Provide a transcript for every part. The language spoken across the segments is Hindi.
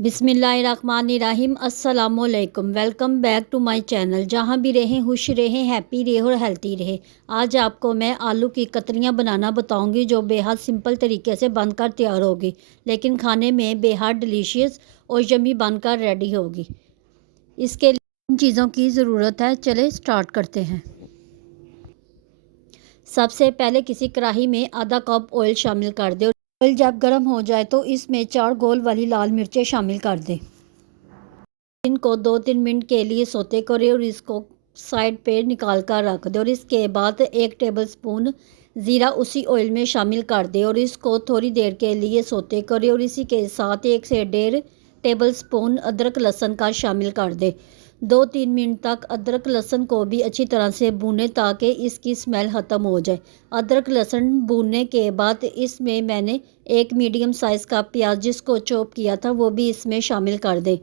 बिस्मिल्लाहिर्रहमानिर्रहीम अस्सलामुअलैकुम। Welcome back to my channel. जहाँ भी रहें खुश रहें, हैप्पी रहें और हेल्थी रहें। आज आपको मैं आलू की कतरियाँ बनाना बताऊंगी जो बेहद सिंपल तरीके से बनकर तैयार होगी, लेकिन खाने में बेहद डिलीशियस और यम्मी बनकर रेडी होगी। इसके लिए इन चीज़ों की ज़रूरत है। चले स्टार्ट करते हैं। सबसे पहले किसी कढ़ाई में आधा कप ऑयल शामिल कर दें। ऑयल जब गर्म हो जाए तो इसमें 4 गोल वाली लाल मिर्चें शामिल कर दें। इनको 2-3 मिनट के लिए सौते करें और इसको साइड पे निकाल कर रख दें। और इसके बाद 1 टेबलस्पून ज़ीरा उसी ऑयल में शामिल कर दें और इसको थोड़ी देर के लिए सौते करें। और इसी के साथ 1 से 1.5 टेबलस्पून अदरक लहसुन का शामिल कर दें। 2-3 मिनट तक अदरक लहसुन को भी अच्छी तरह से भूनें ताकि इसकी स्मेल ख़त्म हो जाए। अदरक लहसुन भूनने के बाद इसमें मैंने 1 मीडियम साइज़ का प्याज जिसको चॉप किया था वो भी इसमें शामिल कर दें।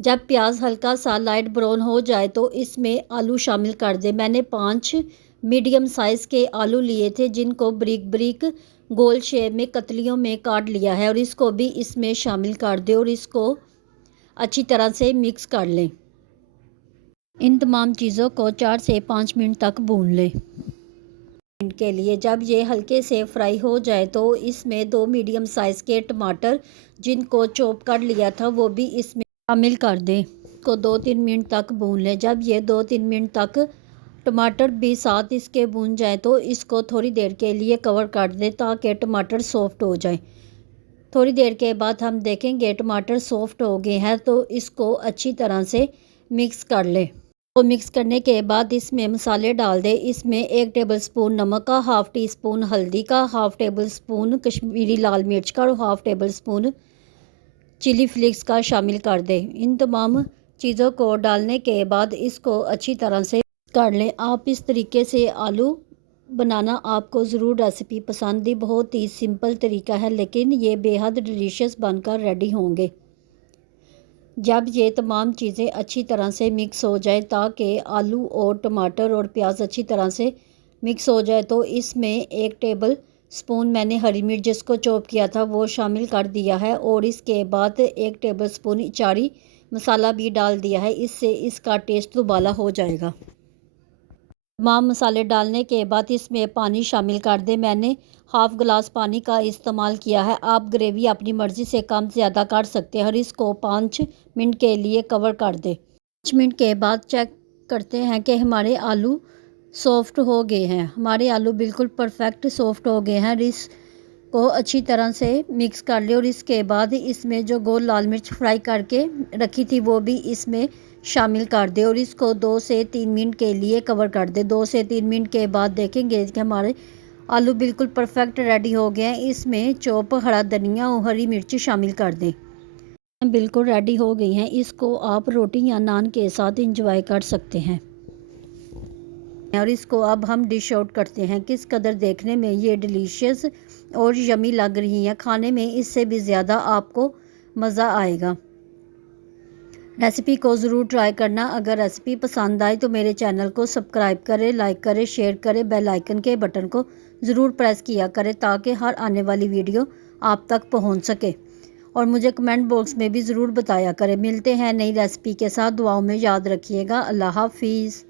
जब प्याज हल्का सा लाइट ब्राउन हो जाए तो इसमें आलू शामिल कर दें। मैंने 5 मीडियम साइज़ के आलू लिए थे जिनको बारीक बारीक गोल शेप में कतलियों में काट लिया है और इसको भी इसमें शामिल कर दें और इसको अच्छी तरह से मिक्स कर लें। इन तमाम चीज़ों को 4 से 5 मिनट तक भून लें। मिनट के लिए जब ये हल्के से फ्राई हो जाए तो इसमें 2 मीडियम साइज़ के टमाटर जिनको चॉप कर लिया था वो भी इसमें शामिल कर दें। को 2-3 मिनट तक भून लें। जब ये 2-3 मिनट तक टमाटर भी साथ इसके भून जाए तो इसको थोड़ी देर के लिए कवर कर दें ताकि टमाटर सॉफ्ट हो जाए। थोड़ी देर के बाद हम देखेंगे टमाटर सॉफ्ट हो गए हैं तो इसको अच्छी तरह से मिक्स कर लें। तो मिक्स करने के बाद इसमें मसाले डाल दें। इसमें 1 टेबलस्पून नमक का, हाफ़ टी स्पून हल्दी का, हाफ़ टेबल स्पून कश्मीरी लाल मिर्च का और half tablespoon chilli flakes का शामिल कर दें। इन तमाम चीज़ों को डालने के बाद इसको अच्छी तरह से कर लें। आप इस तरीके से आलू बनाना आपको ज़रूर रेसिपी पसंद ही। बहुत ही सिंपल तरीका है लेकिन ये बेहद डिलीशियस बनकर रेडी होंगे। जब ये तमाम चीज़ें अच्छी तरह से मिक्स हो जाए ताकि आलू और टमाटर और प्याज अच्छी तरह से मिक्स हो जाए तो इसमें 1 टेबल स्पून मैंने हरी मिर्च जिसको चॉप किया था वो शामिल कर दिया है और इसके बाद 1 टेबल स्पून चारी मसाला भी डाल दिया है। इससे इसका टेस्ट दुबाला हो जाएगा। तमाम मसाले डालने के बाद इसमें पानी शामिल कर दें। मैंने हाफ़ गिलास पानी का इस्तेमाल किया है। आप ग्रेवी अपनी मर्ज़ी से कम ज़्यादा कर सकते हैं और इसको 5 मिनट के लिए कवर कर दें। 5 मिनट के बाद चेक करते हैं कि हमारे आलू सॉफ़्ट हो गए हैं। हमारे आलू बिल्कुल परफेक्ट सॉफ़्ट हो गए हैं। इसको अच्छी तरह से मिक्स कर लें और इसके बाद इसमें जो गोल लाल मिर्च फ्राई करके रखी थी वो भी इसमें शामिल कर दें और इसको 2 से 3 मिनट के लिए कवर कर दें। 2 से 3 मिनट के बाद देखेंगे कि हमारे आलू बिल्कुल परफेक्ट रेडी हो गए हैं। इसमें चॉप हरा धनिया और हरी मिर्च शामिल कर दें। बिल्कुल रेडी हो गई हैं। इसको आप रोटी या नान के साथ इंजॉय कर सकते हैं और इसको अब हम डिश आउट करते हैं। किस कदर देखने में ये डिलीशियस और यमी लग रही हैं, खाने में इससे भी ज़्यादा आपको मज़ा आएगा। रेसिपी को ज़रूर ट्राई करना। अगर रेसिपी पसंद आए तो मेरे चैनल को सब्सक्राइब करें, लाइक करें, शेयर करें, बेल आइकन के बटन को ज़रूर प्रेस किया करें ताकि हर आने वाली वीडियो आप तक पहुंच सके। और मुझे कमेंट बॉक्स में भी ज़रूर बताया करें। मिलते हैं नई रेसिपी के साथ। दुआओं में याद रखिएगा। अल्लाह हाफिज़।